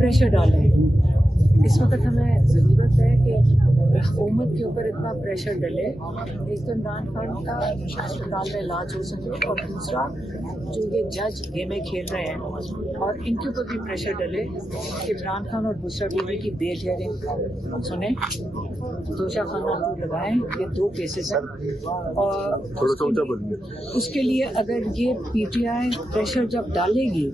Pressure डालें। इस वक्त हमें ज़रूरत है कि हुकूमत के ऊपर इतना प्रेशर डले, एक तो इमरान खान का अस्पताल में इलाज हो सके, और दूसरा जो ये जज गेमें खेल रहे हैं और इनके ऊपर भी प्रेशर डले कि इमरान खान और बुशरा बीबी की बेल हियरिंग सुने, दोषा खाना लगाएं। ये 2 केसेस हैं और उसके लिए अगर ये पीटीआई प्रेशर जब डालेगी,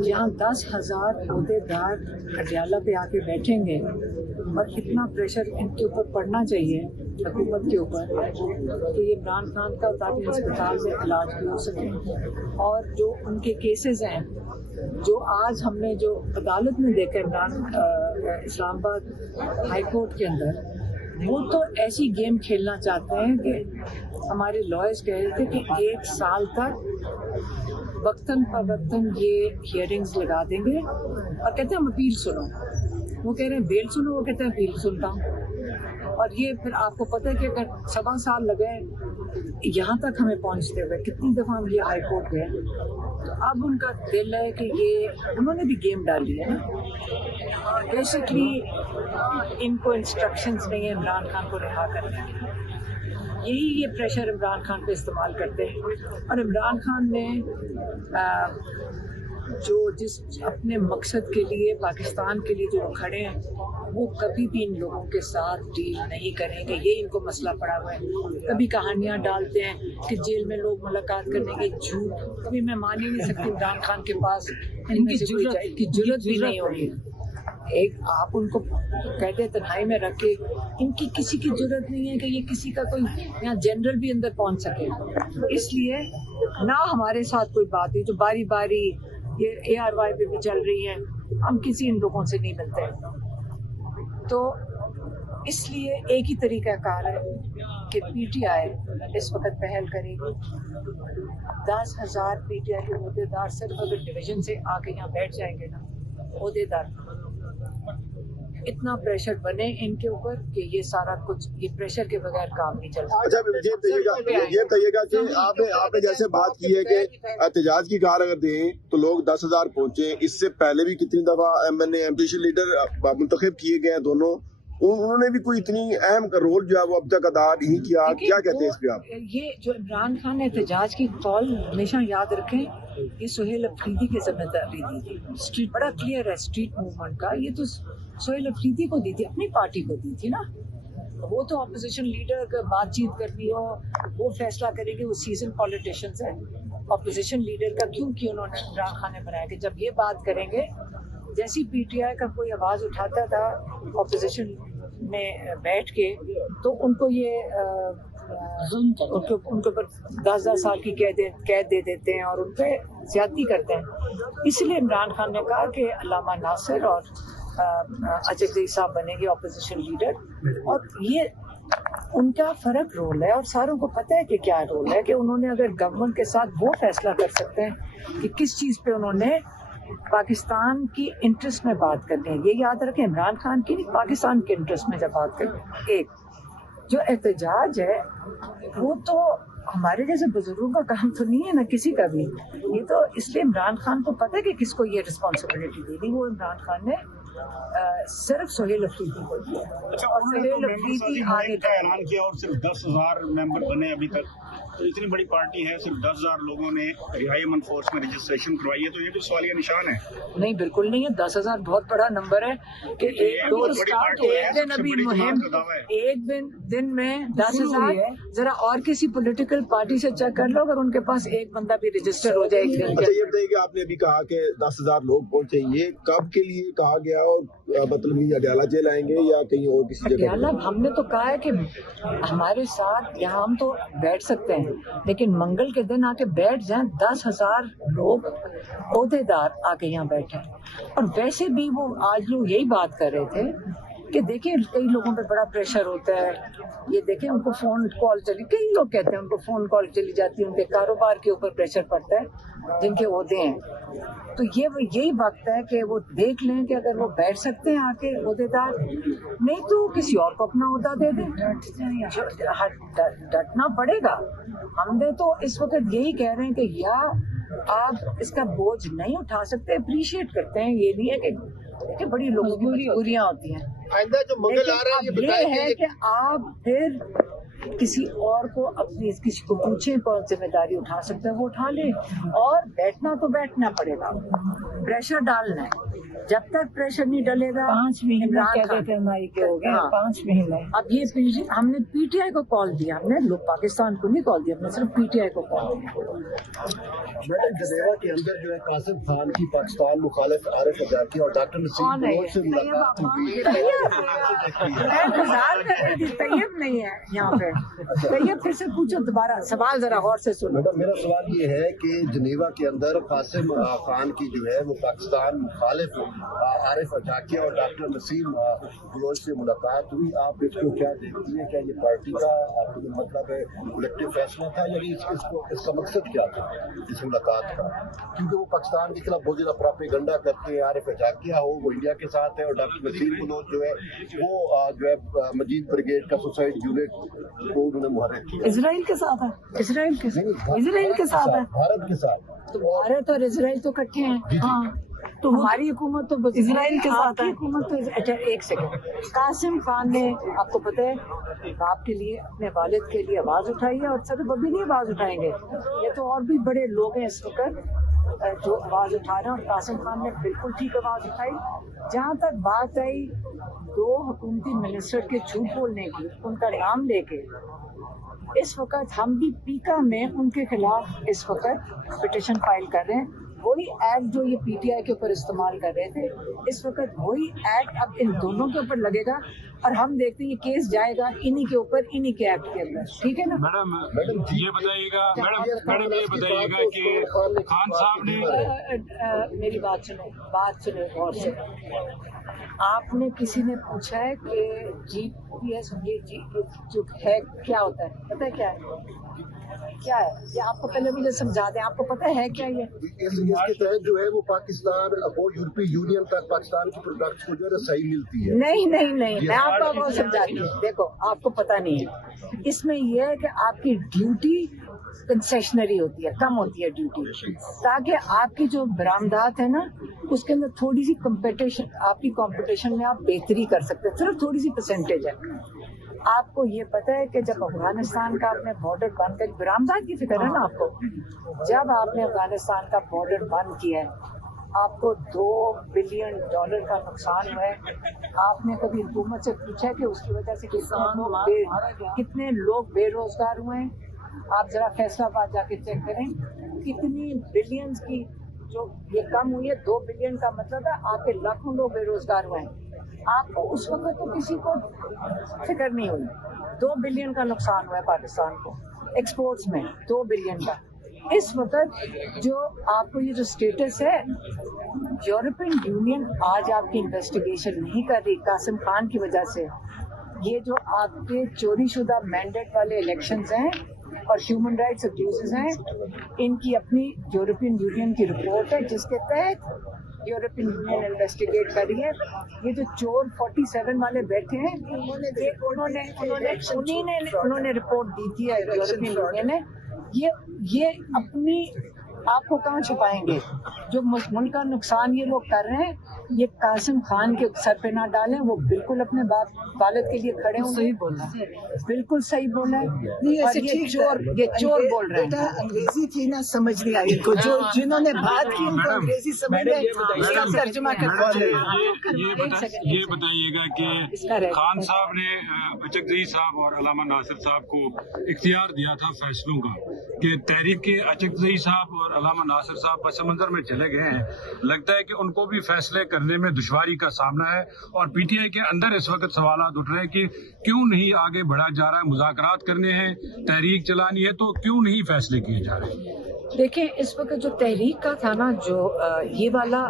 जहाँ 10,000 अहदेदार अडयाला पे आके बैठेंगे और इतना प्रेशर इनके ऊपर पड़ना चाहिए हुकूमत के ऊपर कि ये इमरान खान का ताकि अस्पताल में इलाज भी हो सके। और जो उनके केसेस हैं, जो आज हमने जो अदालत में देखा इमरान इस्लामाबाद हाई कोर्ट के अंदर, वो तो ऐसी गेम खेलना चाहते हैं कि हमारे लॉयर्स कह रहे थे कि 1 साल तक वक्तन फवक्तन ये हियरिंग्स लगा देंगे और कहते हैं हम अपील सुनो। वो कह रहे हैं बेल सुनो, वो कहते हैं अपील सुनता हूँ। और ये फिर आपको पता है कि अगर 1.25 साल लगे यहाँ तक हमें पहुँचते हुए, कितनी दफ़ा हम ये हाई कोर्ट गए, तो अब उनका दिल है कि ये उन्होंने भी गेम डाली है ना। बेसिकली इनको इंस्ट्रक्शंस नहीं है इमरान खान को रिहा करने की, यही ये प्रेशर इमरान खान पे इस्तेमाल करते हैं। और इमरान खान ने जो जिस अपने मकसद के लिए पाकिस्तान के लिए जो खड़े हैं, वो कभी भी इन लोगों के साथ डील नहीं करेंगे। ये इनको मसला पड़ा हुआ है। कभी कहानियाँ डालते हैं कि जेल में लोग मुलाकात करने के, झूठ कभी मैं मान ही नहीं सकती इमरान खान के पास इनकी जरूरत भी नहीं होगी। एक आप उनको कहते हैं तन्हाई में रख के, इनकी किसी की जरूरत नहीं है कि ये किसी का कोई यहाँ जनरल भी अंदर पहुंच सके। इसलिए ना हमारे साथ कोई बात हुई, जो बारी बारी ये ARY पे भी चल रही है, हम किसी इन लोगों से नहीं मिलते। तो इसलिए एक ही तरीका कार है कि PTI इस वक्त पहल करेगी। 10,000 PTI के अहदेदार सिर्फ अगर डिवीजन से आके यहाँ बैठ जाएंगे ना, अहदेदार, इतना प्रेशर बने इनके ऊपर कि ये सारा कुछ ये प्रेशर के बगैर काम नहीं चलता। अच्छा, ये कहिएगा कि आपने जैसे बात की है कि एहतजाज की कार अगर दें तो लोग 10,000 पहुंचे, इससे पहले भी कितनी दफा MNA एमपीसी लीडर मुंतखब किए गए हैं दोनों, उन्होंने भी कोई इतनी अहम रोल जो है वो अब तक अदा नहीं किया। क्या कहते हैं इस पे आप? ये जो इमरान खान ने एहतजाज की कॉल हमेशा याद रखें, ये सुहेल अफरीदी की जिम्मेदारी दी थी। स्ट्रीट बड़ा क्लियर है स्ट्रीट मूवमेंट का, ये तो सुहेल अफरीदी को दी थी, अपनी पार्टी को दी थी ना। वो तो अपोजिशन लीडर का बातचीत करनी हो, वो फैसला करेंगे, वो सीजन पॉलिटिशियंस है। अपोजिशन लीडर का क्योंकि उन्होंने इमरान खान ने बनाया कि जब ये बात करेंगे, जैसी PTI का कोई आवाज उठाता था अपोजिशन में बैठ के, तो उनको ये उनके ऊपर 10-10 साल की कैद दे देते हैं और उन पर ज्यादती करते हैं। इसलिए इमरान खान ने कहा कि अल्लामा नासिर और अजहर साहब बनेंगे अपोजिशन लीडर, और ये उनका फर्क रोल है और सारों को पता है कि क्या रोल है, कि उन्होंने अगर गवर्नमेंट के साथ वो फैसला कर सकते हैं कि किस चीज़ पे उन्होंने पाकिस्तान की इंटरेस्ट में बात करनी है। ये याद रखें, इमरान खान की नहीं, पाकिस्तान के इंटरेस्ट में जब बात करनी। एक जो एहतजाज है वो तो हमारे जैसे बुजुर्गों का काम तो नहीं है ना, किसी का भी। ये तो इसलिए इमरान खान को पता है कि किसको ये रिस्पॉन्सिबिलिटी देनी, वो इमरान खान ने सिर्फ सुहेल अफरीदी को दिया। अच्छा, और सुहेल अफरीदी आगे ऐलान किया और सिर्फ 10,000 मेंबर बने अभी तक, तो इतनी बड़ी पार्टी है, सिर्फ 10,000 लोगों ने रिहाई अमन फोर्स में रजिस्ट्रेशन करवाई है, तो ये तो सवालिया निशान है। नहीं, बिल्कुल नहीं है। 10,000 बहुत बड़ा नंबर है कि एक दिन अभी मुहिम, एक दिन में 10,000। जरा और किसी पॉलिटिकल पार्टी से चेक कर लो, अगर उनके पास एक बंदा भी रजिस्टर हो जाए। अच्छा, ये बताइए कि आपने अभी कहा कि 10,000 लोग पहुंचे, ये कब के लिए कहा गया और मतलब अडयाला जेल आएंगे या कहीं और किसी जगह? अडयाला हमने तो कहा है कि हमारे साथ यहाँ हम तो बैठ सकते हैं, लेकिन मंगल के दिन आके बैठ जाएं। 10,000 लोग ओहदेदार आके यहाँ बैठे। और वैसे भी वो आज लोग यही बात कर रहे थे कि देखिए कई लोगों पे बड़ा प्रेशर होता है, ये देखें उनको फोन कॉल चली, कई लोग कहते हैं उनको फोन कॉल चली जाती है, उनके कारोबार के ऊपर प्रेशर पड़ता है जिनके ओहदे हैं। तो ये यही वक्त है कि वो देख लें कि अगर वो बैठ सकते हैं आके ओहदेदार, नहीं तो किसी और को अपना ओहदा दे दें। डटना पड़ेगा। हमने तो इस वक्त यही कह रहे हैं कि या आप इसका बोझ नहीं उठा सकते, अप्रिशिएट करते हैं, ये नहीं है कि बड़ी लोगों की मजबूरियां होती हैं। आइंदा जो मंगल आ रहा है ये बताएं है कि आप फिर किसी और को अपनी किसी को पूछें कौन जिम्मेदारी उठा सकते हैं वो उठा ले, और बैठना तो बैठना पड़ेगा, प्रेशर डालना है। जब तक प्रेशर नहीं डलेगा 5 महीने इमरान कह खान देते हमारी के हो गए हाँ। 5 महीने। अब ये हमने पीटीआई को कॉल दिया, हमने लोग पाकिस्तान को नहीं कॉल दिया, हमने सिर्फ पीटीआई को कॉल दिया। मैडम जनेवा के अंदर जो है कासिम खान की पाकिस्तान मुखालिफ आरिफ अजाकी और डॉक्टर नसीम कौन है बलोच से मुलाकात हुई। मैं इंतजार कर रही थी, तैयब नहीं है यहाँ पे। तैयब फिर से पूछो दोबारा सवाल, जरा गौर से सुनो। मैडम मेरा सवाल ये है कि जनेवा के अंदर कासिम खान की जो है वो पाकिस्तान मुखालिफ आरिफ अजाकिया और डॉक्टर नसीम बलोच से मुलाकात हुई। आप इसको क्या देखती हैं? क्या ये पार्टी का आपको मतलब है कलेक्टिव फैसला था या इसका मकसद क्या था इस मुलाकात का? क्योंकि वो पाकिस्तान के खिलाफ बहुत ज्यादा प्रोपेगेंडा करते हैं। आरिफ अजाकिया हो वो इंडिया के साथ है और डॉक्टर नसीम बलोच जो है वो जो है मजीद ब्रिगेड का सुसाइड यूनिट को उन्होंने मुहर्रिक किया। इजराइल के साथ है, इसराइल के इजराइल के साथ है। भारत के साथ तो भारत और इसराइल तो इकट्ठे हैं। हाँ तो हमारी हुकूमत तो बस इजराइल के साथ आपकी है। हुकूमत तो अच्छा एक सेकंड, कासिम खान ने आपको पता है बाप के लिए अपने वालिद के लिए आवाज उठाई है, और सिर्फ अभी नहीं आवाज उठाएंगे, ये तो और भी बड़े लोग हैं इस वक्त जो आवाज उठा रहे हैं, और कासिम खान ने बिल्कुल ठीक आवाज उठाई। जहाँ तक बात आई 2 हुकूमती मिनिस्टर के झूठ बोलने की, उनका नाम लेके, इस वक्त हम भी पीका में उनके खिलाफ इस वक्त पिटिशन फाइल कर रहे हैं। वही एक्ट जो ये पीटीआई के ऊपर इस्तेमाल कर रहे थे, इस वक्त वही एक्ट अब इन दोनों के ऊपर लगेगा, और हम देखते हैं ये केस जाएगा इन्हीं के ऊपर, इन्हीं के एक्ट के अंदर। ठीक है ना मैडम ये बताइएगा कि खान साहब ने मेरी बात सुनो गौर से। आपने किसी ने पूछा है कि जीपीएस ये जो है क्या होता है, पता है क्या है? ये आपको पहले मुझे समझा दें, आपको पता है क्या ये? इसके तहत जो है वो पाकिस्तान और यूरोपीय यूनियन तक पाकिस्तान की प्रोडक्ट्स को जो है सही मिलती है। नहीं, मैं आपको वो समझाती हूँ। देखो आपको पता नहीं है, इसमें यह है कि आपकी ड्यूटी कंसेशनरी होती है, कम होती है ड्यूटी, ताकि आपकी जो बरामदात है ना उसके अंदर थोड़ी सी कंपटीशन, आपकी कंपटीशन में आप बेहतरी कर सकते हैं, सिर्फ थोड़ी सी परसेंटेज है। आपको ये पता है कि जब अफगानिस्तान का आपने बॉर्डर बंद कर, बरामदात की फिक्र है ना आपको, जब आपने अफगानिस्तान का बॉर्डर बंद किया है आपको $2 बिलियन का नुकसान हुआ है। आपने कभी हुकूमत से पूछा कि उसकी वजह से कितने लोग बेरोजगार हुए हैं? आप जरा फैसलाबाद जाके चेक करें, कितनी बिलियंस की जो ये कम हुई है। 2 बिलियन का मतलब है आपके लाखों लोग बेरोजगार हुए हैं। आपको उस वक्त तो किसी को फिक्र नहीं हुई। 2 बिलियन का नुकसान हुआ है पाकिस्तान को एक्सपोर्ट्स में, 2 बिलियन का। इस वक्त जो आपको ये जो स्टेटस है, यूरोपियन यूनियन आज आपकी इन्वेस्टिगेशन नहीं कर रही कासिम खान की वजह से। ये जो आपके चोरी शुदा मैंडेट वाले इलेक्शंस हैं और ह्यूमन राइट्स अब्यूजेस हैं, इनकी अपनी यूरोपियन यूनियन की रिपोर्ट है जिसके तहत यूरोपियन यूनियन इन्वेस्टिगेट कर रही है। ये जो चोर 47 वाले बैठे हैं उन्होंने रिपोर्ट दी थी यूरोपियन यूनियन ने। ये अपनी आपको कहाँ छुपाएंगे? जो मुल्क का नुकसान ये लोग कर रहे हैं, ये कासिम खान के सर पे ना डालें। वो बिल्कुल अपने वालिद के लिए खड़े होंगे। सही बोला, बिल्कुल सही बोला है। नहीं ऐसे ठीक ये चोर बोल रहे हैं। बेटा अंग्रेजी थी ना, समझ नहीं आई इनको, जो जिन्होंने बात की उनको अंग्रेजी समझ में इसका तर्जुमा करना चाहिए। ये बताइएगा कि खान साहब ने अचकजई साहब और अलामा नासिर साहब को इख्तियार दिया था फैसलों का, कि तहरीक के अचकजई साहब और अलामा नासिर साहब पस मंजर में चले गए हैं। लगता है कि उनको भी फैसले करने में दुश्वारी का सामना है, और पीटीआई के अंदर इस वक्त सवाल उठ रहे हैं कि क्यों नहीं आगे बढ़ा जा रहा है, मुज़ाकरात करने हैं, तहरीक चलानी है, तो क्यों नहीं फैसले किए जा रहे हैं? देखें, इस वक्त जो तहरीक का था ना, जो ये वाला,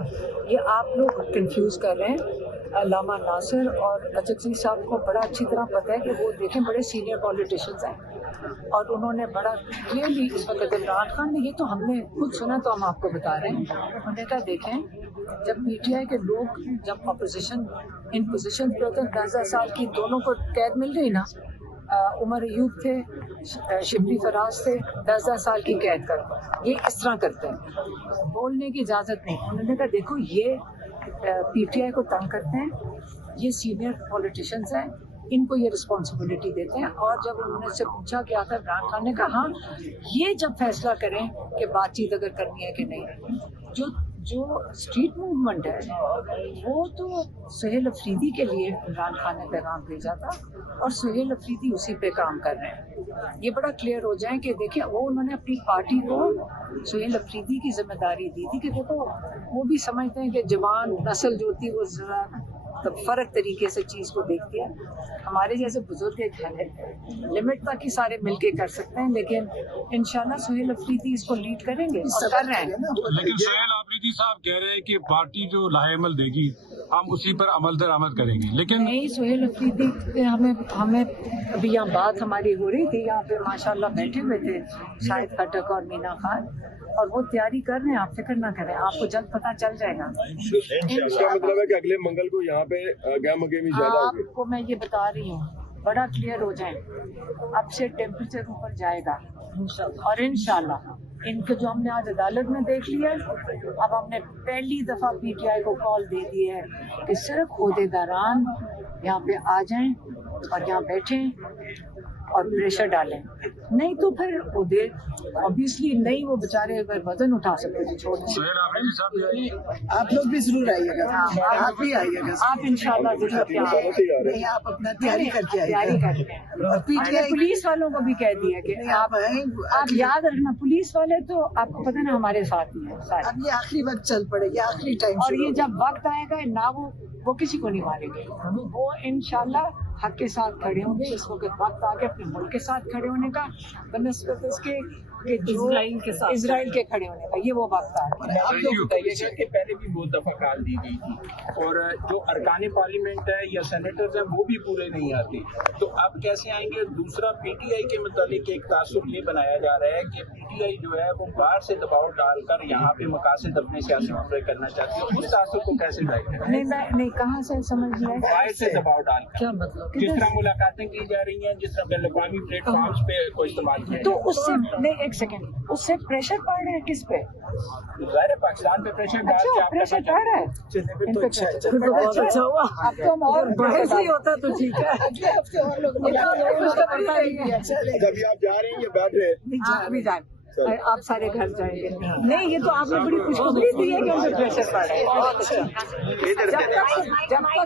ये आप लोग कंफ्यूज कर रहे हैं। अल्लामा नासिर और अचकजई साहब को बड़ा अच्छी तरह पता है कि वो देखें बड़े सीनियर पॉलिटिशियंस हैं, और उन्होंने बड़ा क्लियरली इस वक्त इमरान खान ने, ये तो हमने खुद सुना तो हम आपको बता रहे हैं, उन्होंने कहा देखें जब पीटीआई के लोग जब अपोजिशन इन पोजिशन पे होते हैं, 10 साल की दोनों को कैद मिल गई ना, उमर अयूब थे शिबली फराज से 10-10 साल की कैद करो। ये इस तरह करते हैं, बोलने की इजाज़त नहीं। उन्होंने कहा देखो ये पीटीआई को तंग करते हैं, ये सीनियर पॉलिटिशियंस हैं, इनको ये रिस्पॉन्सिबिलिटी देते हैं। और जब उन्होंने से पूछा क्या था, इमरान खान ने कहा हाँ ये जब फैसला करें कि बातचीत अगर करनी है कि नहीं, जो स्ट्रीट मूवमेंट है वो तो सुहेल अफरीदी के लिए इमरान खान ने पैगाम भेजा था और सुहेल अफरीदी उसी पे काम कर रहे हैं। ये बड़ा क्लियर हो जाए कि देखिए वो उन्होंने अपनी पार्टी को सुहेल अफरीदी की जिम्मेदारी दी थी कि देखो वो भी समझते हैं कि जवान नस्ल जो थी वो जरा तो फर्क तरीके से चीज़ को देखती है। हमारे जैसे बुजुर्ग एक है लिमिट तक ही सारे मिलके कर सकते हैं, लेकिन इंशाल्लाह सुहेल अफरीदी इसको लीड करेंगे और कर रहे हैं। लेकिन सुहेल अफरीदी साहब कह रहे हैं कि पार्टी जो लाहेमल देगी हम उसी पर अमल दरामद करेंगे, लेकिन नहीं सुहेल अफरीदी पे हमें अभी यहाँ बात हमारी हो रही थी, यहाँ पे माशाल्लाह बैठे हुए थे शाहिद खटक और मीना खान, और वो तैयारी कर रहे हैं, आप फिक्र ना करें, आपको जल्द पता चल जाएगा। इसका मतलब है कि अगले मंगल को यहाँ पे गैम गेमी ज्यादा होगी। आपको मैं ये बता रही हूँ, बड़ा क्लियर हो जाए, अब से टेम्परेचर ऊपर जाएगा और इंशाल्लाह इनको जो हमने आज अदालत में देख लिया, अब हमने पहली दफा पीटीआई को कॉल दे दी है कि सिर्फ ओहदेदारान यहाँ पे आ जाएं और यहाँ बैठें और प्रेशर डालें, नहीं तो फिर ऑब्वियसली नहीं वो बेचारे अगर वजन उठा सकते थे छोड़ दें। सुहेल अफरीदी साहब भी आइए। आप लोग भी जरूर आइएगा, आप भी आइएगा, आप इंशाल्लाह जरूर नहीं आप अपना तैयारी करके तैयारी आइएगा। करते हैं। मैंने पीटीआई पुलिस वालों को भी कह दिया कि आप आए, आप याद रखना, पुलिस वाले तो आपको पता ना हमारे साथ ही है सारे। अब ये आखिरी वक्त चल पड़ेगी, आखिरी टाइम और ये जब वक्त आएगा ना वो किसी को नहीं मारेंगे, वो इंशाल्लाह हक के साथ खड़े होंगे। इस वक्त वक्त आ गया अपने मुल्क के साथ खड़े होने का, बनस्बत इसके कि इजराइल के खड़े होने का, ये वो वक्त आ गया। आप लोग बताइएगा कि पहले भी बहुत दफा कॉल दी गई थी और जो अरकान पार्लियामेंट है या सेनेटर्स हैं वो भी पूरे नहीं आते, तो अब कैसे आएंगे? दूसरा पीटीआई के मुतालिक एक तासुर ये बनाया जा रहा है कि पीटीआई जो है वो बाहर से दबाव डालकर यहाँ पे मकासद अपने सियासी पूरे करना चाहती है, उस तासुर को कैसे लाएंगे? नहीं मैं नहीं कहाँ से समझ लिया, बाहर से दबाव डालकर क्या मतलब, जिस तरह मुलाकातें की जा रही हैं, जिस तरह बैन-अल-अक़वामी प्लेटफॉर्म्स पे कोई इस्तेमाल किया तो उससे नहीं, एक सेकंड, उससे प्रेशर पड़ रहा है किस पे? ज़ाहिर है पाकिस्तान पे प्रेशर डाल अच्छा के आप प्रेशर करना पड़ रहा है, इन पे प्रेशर तो बहुत अच्छा हुआ। अब तो हम और बहस ही होता तो ठीक है। अगले हफ्ते और लोग जब भी आप जा रहे हैं या बैठ रहे हैं? हाँ अभी जाए, आप सारे घर जाएंगे। नहीं ये तो आपने बड़ी खुशखबरी दी है कि उनसे प्रेशर पड़ रहा है। जब तक